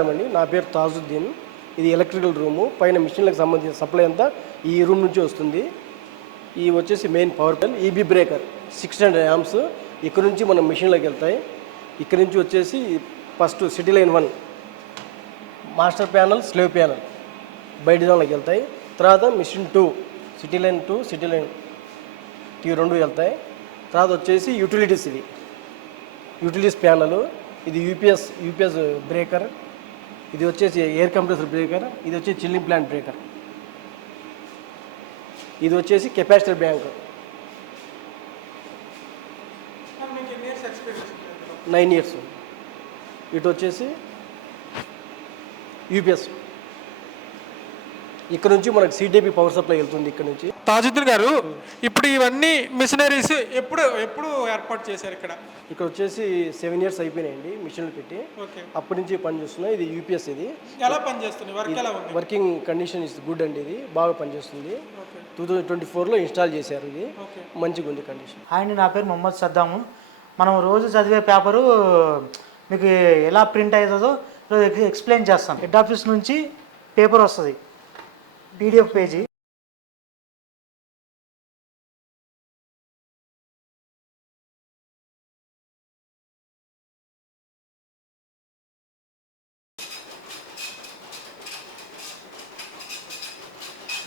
అండి నా పేరు తాజుద్దీన్. ఇది ఎలక్ట్రికల్ రూము. పైన మిషన్లకు సంబంధించిన సప్లై అంతా ఈ రూమ్ నుంచి వస్తుంది. ఈ వచ్చేసి main power panel, EB breaker 600 amps. ఇక్కడ నుంచి మనం మిషన్లోకి వెళ్తాయి. ఇక్కడ నుంచి వచ్చేసి first CT line 1 master panel, slave panel బయట దానిలోకి వెళ్తాయి. తర్వాత machine 2 CT line 2 CT line T 2 వెళ్తాయి. తర్వాత వచ్చేసి యూటిలిటీస్, ఇది యూటిలిటీస్ ప్యానల్. ఇది యూపీఎస్ బ్రేకర్. ఇది వచ్చేసి ఎయిర్ కంప్రెసర్ బ్రేకర్. ఇది వచ్చేసి చిల్లింగ్ ప్లాంట్ బ్రేకర్. ఇది వచ్చేసి కెపాసిటర్ బ్యాంక్. 9 years. ఇటు వచ్చేసి యూపీఎస్. ఇక్కడ నుంచి మనకు సిటీపీ పవర్ సప్లై వెళ్తుంది. ఇక్కడ నుంచి తాజుద్దీన్ గారు, ఇప్పుడు ఇవన్నీ మిషనరీస్ ఎప్పుడు ఏర్పాటు చేశారు ఇక్కడ? ఇక్కడ వచ్చేసి 7 years అయిపోయినాయండి మిషన్లు పెట్టి. అప్పటి నుంచి పనిచేస్తున్నాయి. ఇది యూపీఎస్. ఇది ఎలా పనిచేస్తుంది? వర్కింగ్ కండిషన్ ఇస్ గుడ్ అండి. ఇది బాగా పనిచేస్తుంది. 2024లో ఇన్స్టాల్ చేశారు. ఇది మంచిగా ఉంది కండిషన్. అండ్ నా పేరు మొహమ్మద్ సద్దాము. మనం రోజు చదివే పేపరు మీకు ఎలా ప్రింట్ అవుతుందో ఎక్స్ప్లెయిన్ చేస్తాం. హెడ్ ఆఫీస్ నుంచి పేపర్ వస్తుంది, పీడిఎఫ్ పేజీ.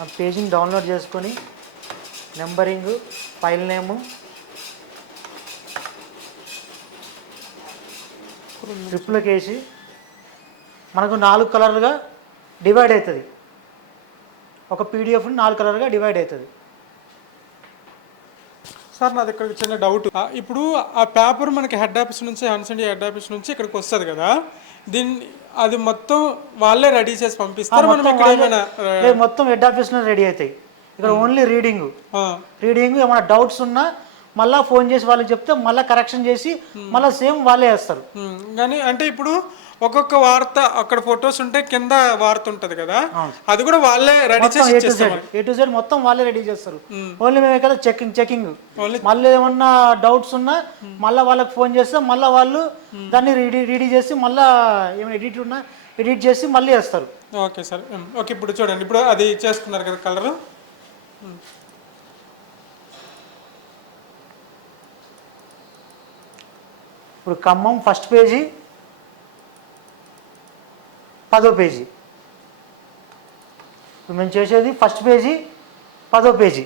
ఆ పేజీని డౌన్లోడ్ చేసుకొని నెంబరింగ్, ఫైల్ నేము, ట్రిప్లోకి వేసి మనకు 4 కలర్లుగా డివైడ్ అవుతుంది. ఒక పీడిఎఫ్ 4 కలర్గా డివైడ్ అవుతుంది. సార్, నాది ఇక్కడ చిన్న డౌట్. ఇప్పుడు ఆ పేపర్ మనకి హెడ్ ఆఫీస్ నుంచి, హన్సండి హెడ్ ఆఫీస్ నుంచి ఇక్కడికి వస్తుంది కదా, అది మొత్తం వాళ్ళే రెడీ చేసి పంపిస్తారు? మొత్తం హెడ్ ఆఫీస్లో రెడీ అవుతాయి. ఇక్కడ ఓన్లీ రీడింగ్ ఏమైనా డౌట్స్ ఉన్నా మళ్ళీ ఫోన్ చేసి వాళ్ళకి చెప్తే మళ్ళీ కరెక్షన్ చేసి మళ్ళీ సేమ్ వాళ్ళే వేస్తారు. కానీ అంటే ఇప్పుడు ఒక్కొక్క వార్త అక్కడ ఫొటోస్ ఉంటే కింద వార్త ఉంటది కదా, అది కూడా వాళ్ళే రెడీ చేసి ఏ టు జెడ్ మొత్తం వాళ్ళే రెడీ చేస్తారు. ఓన్లీ మేమే కదా చెకింగ్. మళ్ళీ ఏమన్నా డౌట్స్ ఉన్నా మళ్ళీ వాళ్ళకి ఫోన్ చేస్తే మళ్ళీ వాళ్ళు దాన్ని రెడీ చేసి మళ్ళీ ఏమైనా ఎడిట్ ఉన్నా ఎడిట్ చేసి మళ్ళీ వేస్తారు. Okay sir. ఓకే, ఇప్పుడు చూడండి, ఇప్పుడు అది చేసుకున్నారు కదా కలరు. ఇప్పుడు ఖమ్మం ఫస్ట్ పేజీ, 10వ పేజీ. ఇప్పుడు మేము చేసేది ఫస్ట్ పేజీ, 10వ పేజీ.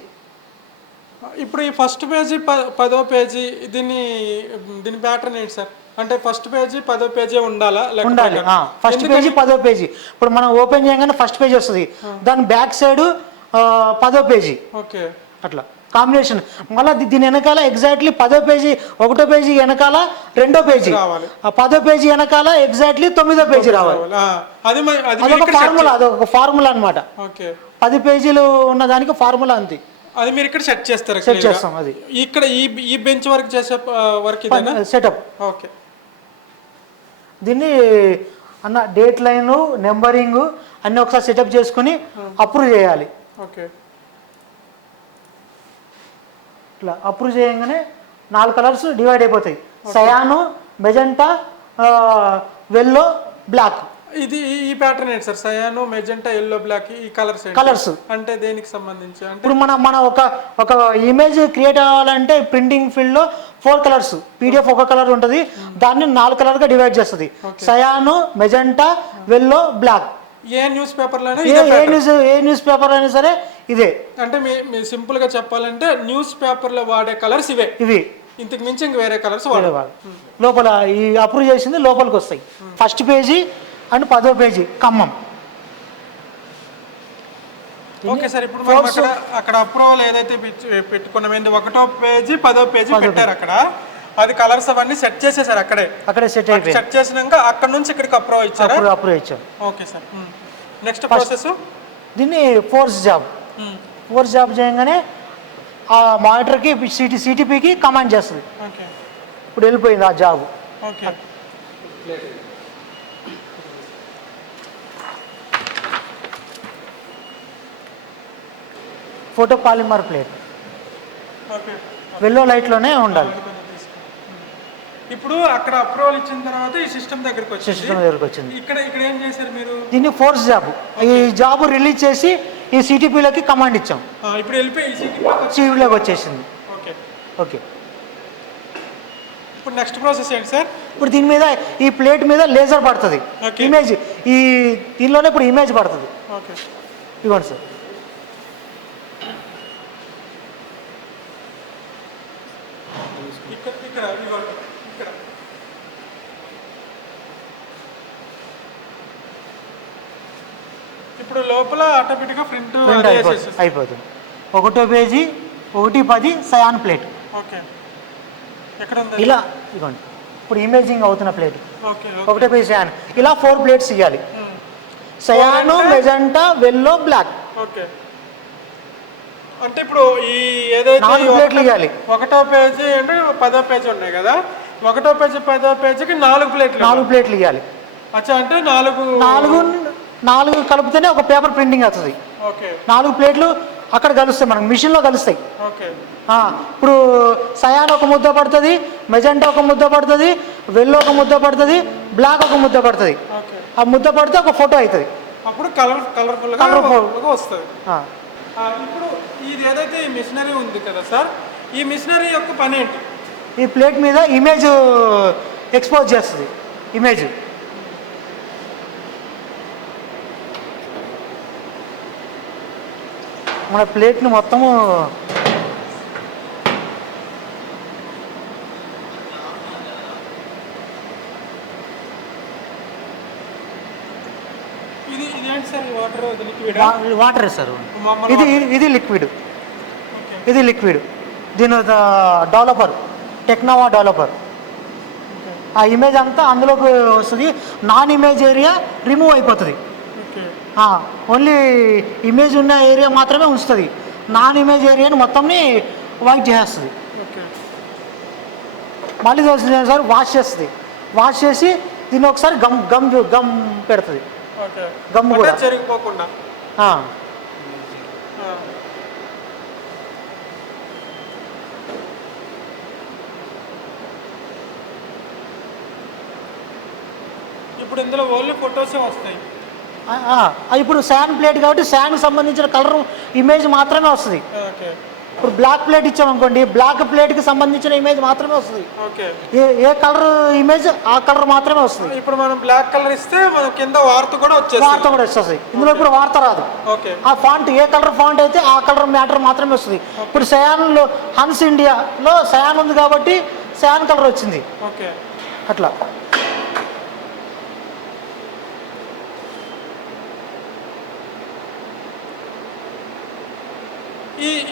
ఇప్పుడు ఈ ఫస్ట్ పేజీ 10వ పేజీ దీని ప్యాటర్న్ ఏంటి సార్? అంటే ఫస్ట్ పేజీ 10వ పేజీ ఉండాలా? ఉండాలి. ఫస్ట్ పేజీ 10వ పేజీ. ఇప్పుడు మనం ఓపెన్ చేయగానే ఫస్ట్ పేజీ వస్తుంది, దాని బ్యాక్ సైడ్ 10వ పేజీ. ఓకే, అట్లా కాంబినేషన్. మళ్ళీ దీని వెనకాల ఎగ్జాక్ట్లీ 10వ పేజీ, 1వ పేజీ వెనకాల 2వ పేజీ, 10వ పేజీ వెనకాల ఎగ్జాక్ట్లీ 9వ పేజీ రావాలి. అదొక ఫార్ములా అనమాట. 10 పేజీలు ఉన్న దానికి ఫార్ములా అంతే. అది మీరు ఇక్కడ సెట్ చేస్తారు? సెట్ చేస్తాం. అది ఇక్కడ ఈ బెంచ్ వర్క్ చేసే వర్క్ సెటప్. ఓకే, దీన్ని అన్న డేట్ లైన్, నెంబరింగ్ అన్నీ ఒకసారి సెటప్ చేసుకుని అప్రూవ్ చేయాలి. ఓకే, ఇట్లా అప్రూవ్ చేయగానే 4 కలర్స్ డివైడ్ అయిపోతాయి. సయాను, మెజెంటా, వెల్లో, బ్లాక్. ఇది ఈ ప్యాటర్న్ ఏంటి సార్? సయాను, మెజెంటా, ఎల్లో, బ్లాక్ ఈ కలర్స్ అంటే దేనికి సంబంధించి? ఇప్పుడు మన ఒక ఇమేజ్ క్రియేట్ అవ్వాలంటే ప్రింటింగ్ ఫీల్డ్ లో 4 కలర్స్, పీడిఎఫ్ ఒక కలర్ ఉంటుంది, దాన్ని 4 కలర్గా డివైడ్ చేస్తుంది. సయాను, మెజెంటా, వెల్లో, బ్లాక్. ఏ న్యూస్ పేపర్ అయినా సరే ఇదే. అంటే మీ సింపుల్ గా చెప్పాలంటే న్యూస్ పేపర్ లో వాడే కలర్స్ ఇవి. ఇంతకు మించి ఇంక వేరే కలర్స్ వాడేవాళ్ళు. లోపల ఈ అప్రూవ్ చేసింది లోపలికి వస్తాయి. ఫస్ట్ పేజీ అండ్ 10వ పేజీ ఖమ్మం. ఓకే సార్, ఇప్పుడు మనం అక్కడ అప్రూవల్ ఏదైతే పెట్టుకున్నాం, 1వ పేజీ 10వ పేజీ పెట్టారు అక్కడ, అది కలర్స్ అవన్నీ సెట్ చేసేసారు అక్కడే సెట్ అయిపోయి. సెట్ చేసినాక అక్కడ నుంచి ఇక్కడికి అప్రూవ్ ఇచ్చారు. Okay sir. నెక్స్ట్ ప్రాసెస్ దీన్ని ఫోర్స్ జాబ్ చేయగానే ఆ మానిటర్కి సిటీపీకి కమాండ్ చేస్తుంది. ఇప్పుడు వెళ్ళిపోయింది ఆ జాబ్. ఫోటో పాలిమర్ ప్లేట్ వెల్లో లైట్లోనే ఉండాలి. ఇప్పుడు అక్కడ అప్రూవల్ ఇచ్చిన తర్వాత ఈ సిస్టమ్ దగ్గరికి వచ్చింది. సిస్టమ్ దగ్గరికి వచ్చింది. ఇక్కడ ఏం చేశారు మీరు? దీన్ని ఫోర్స్ జాబ్, ఈ జాబ్ రిలీజ్ చేసి ఈ సిటీపీలోకి కమాండ్ ఇచ్చాం. ఇప్పుడు వెళ్ళిపోయి సిటీపీలోకి వచ్చేసింది. Okay okay. ఇప్పుడు నెక్స్ట్ ప్రాసెస్ ఏంటి సార్? ఇప్పుడు దీని మీద ఈ ప్లేట్ మీద లేజర్ పడుతుంది, ఇమేజ్ ఈ దీనిలోనే ఇప్పుడు ఇమేజ్ పడుతుంది. ఓకే ఇవ్వండి సార్. ఇక్కడ ఇప్పుడు లోపల ఆటోమేటిక్గా ప్రింట్ అయిపోతుంది. 1వ పేజీ 1:10 సయాన్ ప్లేట్. ఓకే ఎక్కడ ఉంది? ఇలా ఇవ్వండి. ఇప్పుడు ఇమేజింగ్ అవుతున్న ప్లేట్ ఓకే 1వ పేజీ సయాన్. ఇలా 4 ప్లేట్స్ ఇవ్వాలి. సయాను, మెజెంటా, వెల్లో, బ్లాక్. ఓకే అంటే ఇప్పుడు ఈ ఏదైతే 4 ప్లేట్లు ఇవ్వాలి. 1వ పేజీ అంటే 10వ పేజీ ఉన్నాయి కదా, 1వ పేజీ 10వ పేజీకి 4 ప్లేట్లు ఇవ్వాలి. అచ్చా, అంటే 4 కలిపితేనే ఒక పేపర్ ప్రింటింగ్ అవుతుంది. ఓకే 4 ప్లేట్లు అక్కడ కలుస్తాయి, మనకు మిషన్లో కలుస్తాయి. ఓకే ఇప్పుడు సయాన్ ఒక ముద్ద పడుతుంది, మెజెంటా ఒక ముద్ద పడుతుంది, వెల్లో ఒక ముద్ద పడుతుంది, బ్లాక్ ఒక ముద్ద పడుతుంది. ఓకే ఆ ముద్ద పడితే ఒక ఫోటో అవుతుంది. అప్పుడు కలర్ఫుల్ వస్తుంది. ఇప్పుడు ఇది ఏదైతే ఈ మిషనరీ ఉంది కదా సార్, ఈ మిషనరీ యొక్క పని ఏంటి? ఈ ప్లేట్ మీద ఇమేజ్ ఎక్స్పోజ్ చేస్తుంది. ఇమేజ్ మన ప్లేట్ని మొత్తము వాటర్ సార్. ఇది లిక్విడ్. ఇది లిక్విడ్. దీని డెవలపర్, టెక్నోవా డెవలపర్. ఆ ఇమేజ్ అంతా అందులోకి వస్తుంది. నాన్ ఇమేజ్ ఏరియా రిమూవ్ అయిపోతుంది. ఓన్లీ ఇమేజ్ ఉన్న ఏరియా మాత్రమే ఉంచుతుంది. నాన్ ఇమేజ్ ఏరియాని మొత్తంని వైట్ చేసేస్తుంది. మళ్ళీ సార్ వాష్ చేస్తుంది. వాష్ చేసి దీన్ని ఒకసారి గమ్ పెడుతుంది. గమ్ కూడా చెరిగిపోకుండా. ఇప్పుడు ఇందులో ఓన్లీ ఫొటోసే వస్తాయి. ఇప్పుడు శాండ్ ప్లేట్ కాబట్టి శాండ్కి సంబంధించిన కలర్ ఇమేజ్ మాత్రమే వస్తుంది. ఇప్పుడు బ్లాక్ ప్లేట్ ఇచ్చామనుకోండి, బ్లాక్ ప్లేట్కి సంబంధించిన ఇమేజ్ మాత్రమే వస్తుంది. ఏ కలర్ ఇమేజ్ ఆ కలర్ మాత్రమే వస్తుంది. ఇప్పుడు మనం బ్లాక్ కలర్ ఇస్తే మన కింద వార్త కూడా వచ్చేస్తుంది. ఇందులో ఇప్పుడు వార్త రాదు. ఆ ఫాంట్ ఏ కలర్ ఫాంట్ అయితే ఆ కలర్ మ్యాటర్ మాత్రమే వస్తుంది. ఇప్పుడు సయాన్లో హన్స్ ఇండియాలో సయాన్ ఉంది కాబట్టి సయాన్ కలర్ వచ్చింది. అట్లా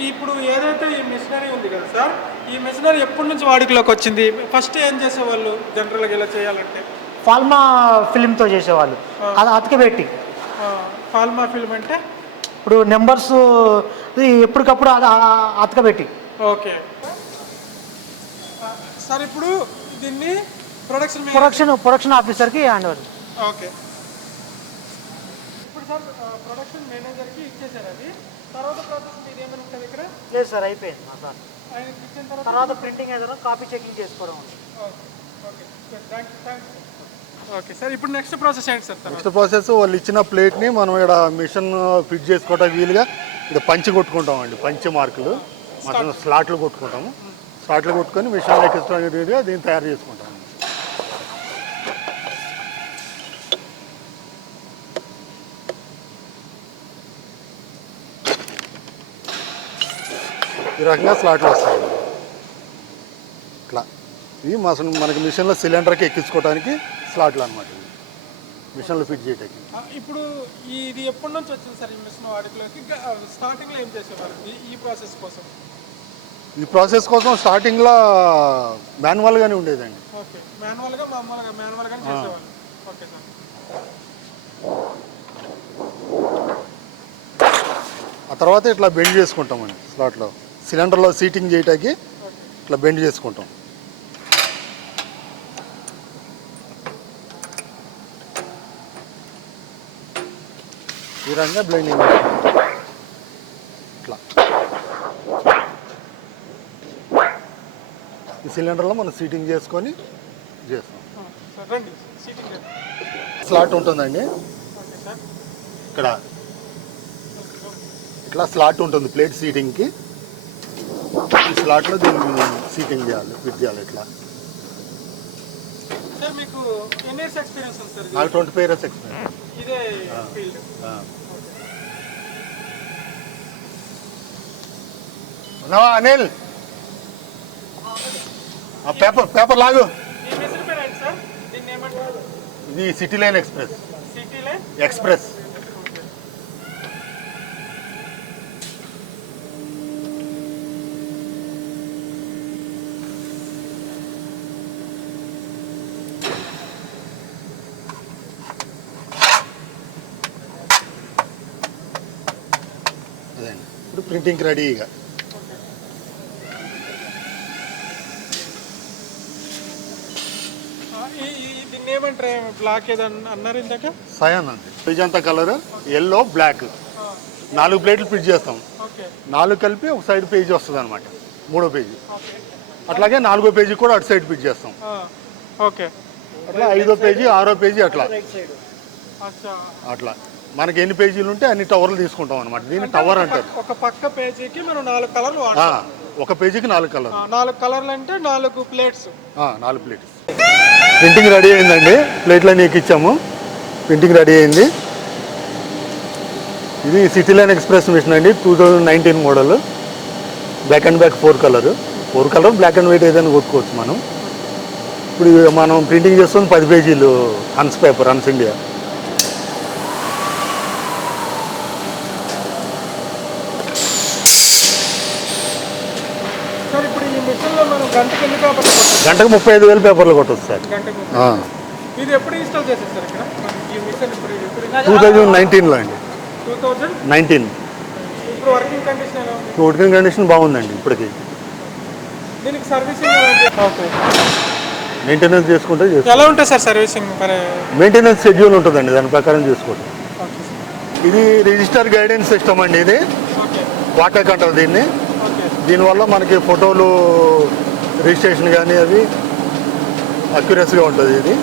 ఇప్పుడు ఏదైతే ఈ మిషనరీ ఉంది కదా సార్, ఈ మిషనరీ ఎప్పటి నుంచి వాడుకలోకి వచ్చింది? ఫస్ట్ ఏం చేసేవాళ్ళు జనరల్గా ఇలా చేయాలంటే? ఫాల్మా ఫిల్మ్తో చేసేవాళ్ళు. అది అతకబెట్టి. ఫాల్మా ఫిల్మ్ అంటే ఇప్పుడు నెంబర్స్ ఎప్పటికప్పుడు అతకబెట్టి. ఓకే సార్, ఇప్పుడు దీన్ని ప్రొడక్షన్ ఆఫీసర్కి హ్యాండ్ ఓవర్. ఓకే, ఇప్పుడు సార్ ప్రొడక్షన్ మేనేజర్కి ఇచ్చేసారు. అది తర్వాత ప్రాసెస్ మీది ఏమైనా ఉంటుంది ఇక్కడ? లేదు సార్, అయిపోయింది. ఆయనకి ఇచ్చిన తర్వాత ప్రింటింగ్ ఏదైనా కాపీ చెకింగ్ చేసుకోవడం. ఓకే సార్, ఇప్పుడు నెక్స్ట్ ప్రాసెస్ ఏంటి సార్? నెక్స్ట్ ప్రాసెస్ వాళ్ళు ఇచ్చిన ప్లేట్ని మనం ఇక్కడ మిషన్ ఫిట్ చేసుకోవడానికి వీలుగా ఇక్కడ పంచి కొట్టుకుంటామండి. పంచి మార్కులు మనం స్లాట్లు కొట్టుకుంటాము. స్లాట్లు కొట్టుకొని మిషన్లో ఎక్కించడానికి వీలుగా దీన్ని తయారు చేసుకుంటాము. ఈ రకంగా స్లాట్లు వస్తాయి. ఇట్లా ఇవి మనకి మిషన్లో సిలిండర్కి ఎక్కించుకోవడానికి స్లాట్లు అనమాట. మిషన్లో ఫిట్ చేయడానికి. ఇప్పుడు ఇది ఎప్పటి నుంచి వచ్చింది సార్ ఈ మిషన్ వాడుకలోకి? స్టార్టింగ్లో ఏం చేసేవారు ఈ ప్రాసెస్ కోసం? ఈ ప్రాసెస్ కోసం స్టార్టింగ్లో మాన్యువల్గానే ఉండేదండి. ఓకే, మాన్యువల్గానే చేసేవాళ్ళు. ఓకే సార్, ఆ తర్వాత ఇట్లా బెండ్ చేసుకుంటామండి. స్లాట్లో సిలిండర్లో సీటింగ్ చేయటానికి ఇట్లా బెండ్ చేసుకుంటాం. ఈ రకంగా బ్లెండింగ్ ఇట్లా ఈ సిలిండర్లో మనం సీటింగ్ చేసుకొని చేస్తాం. సార్ రండి సీటింగ్ రండి. స్లాట్ ఉంటుందండి ఓకే సార్. ఇక్కడ, ఇట్లా స్లాట్ ఉంటుంది ప్లేట్ సీటింగ్కి. ఈ స్లాట్లో దీన్ని సీటింగ్ చేయాలి, ఫిట్ చేయాలి. ఇట్లా సార్ మీకు ఎన్ని ఇయర్స్ ఎక్స్పీరియన్స్ ఉంది సార్? నాకు 25 years ఎక్స్పీరియన్స్. ఇదే ఫీల్డ్. ఉన్నావా అనిల్? ఆ పేపర్ లాగు. ఈ మిషన్ పేరు ఏంటి సార్? దీన్ని ఏమంటారు? ఇది city line express. City line express. అదండి, ఇప్పుడు ప్రింటింగ్ రెడీ. ఇక దీన్ని ఏమంటారు? బ్లాక్ ఏదో అన్నారు ఇందాక. సయాన్ అండి. పేజ్ కలర్ ఎల్లో బ్లాక్ 4 ప్లేట్లు ఫిట్ చేస్తాం. ఓకే 4 కలిపి ఒక సైడ్ పేజీ వస్తుంది అనమాట, 3వ పేజీ. అట్లాగే 4వ పేజీ కూడా అటు సైడ్ ఫిట్ చేస్తాం. ఓకే అట్లా 5వ పేజీ 6వ పేజీ అట్లా అచ్చా. అట్లా మనకి ఎన్ని పేజీలు ఉంటే అన్ని టవర్లు తీసుకుంటాం అనమాట. దీన్ని టవర్ అంటారు. ఒక పక్క పేజీకి మనం 4 కలర్లు ఒక పేజీకి 4 కలర్. 4 కలర్లు అంటే 4 ప్లేట్స్. 4 ప్లేట్స్. ప్రింటింగ్ రెడీ అయిందండి. ప్లేట్లన్నీ ఎక్కిచ్చాము, ప్రింటింగ్ రెడీ అయింది. ఇది సిటీ లైన్ ఎక్స్ప్రెస్ మిషన్ అండి, 2019 model. Black and back 4 colour black and white ఏదైనా కొట్టుకోవచ్చు మనం. ఇప్పుడు మనం ప్రింటింగ్ చేస్తుంది 10 పేజీలు హన్స్ పేపర్, హన్స్ ఇండియా. సార్ ఇప్పుడు ఈ మిషన్లో మనం గంటకి ఎన్ని పేపర్లు కొట్టచ్చు? గంటకు 35,000 పేపర్లు కొట్టవచ్చు సార్. గంటకు. ఇది ఎప్పుడు ఇన్స్టాల్ చేశారు సార్ ఇక్కడ? ఈ మిషన్ ఇప్పుడు 2019లో అండి. 2019. ఇప్పుడు వర్కింగ్ కండిషన్ ఎలా ఉంది? వర్కింగ్ కండిషన్ బాగుందండి ఇప్పటికి. దీనికి సర్వీసింగ్ ఓకే, మెయింటెనెన్స్ చేసుకుంటే ఎలా ఉంటుంది సార్ సర్వీసింగ్? మరి మెయింటెనెన్స్ షెడ్యూల్ ఉంటుందండి, దాని ప్రకారం చేసుకోండి. ఇది రిజిస్టర్ గైడెన్స్ సిస్టమ్ అండి. ఇది ఓకే వాటాక్ అంటారు దీన్ని. ఓకే దీనివల్ల మనకి ఫోటోలు రిజిస్ట్రేషన్ కానీ అది అక్యురసీగా ఉంటుంది. ఇది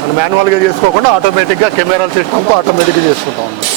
మనం మాన్యువల్గా చేసుకోకుండా ఆటోమేటిక్గా కెమెరాల సిస్టమ్తో ఆటోమేటిక్గా చేసుకుంటాం అన్నమాట.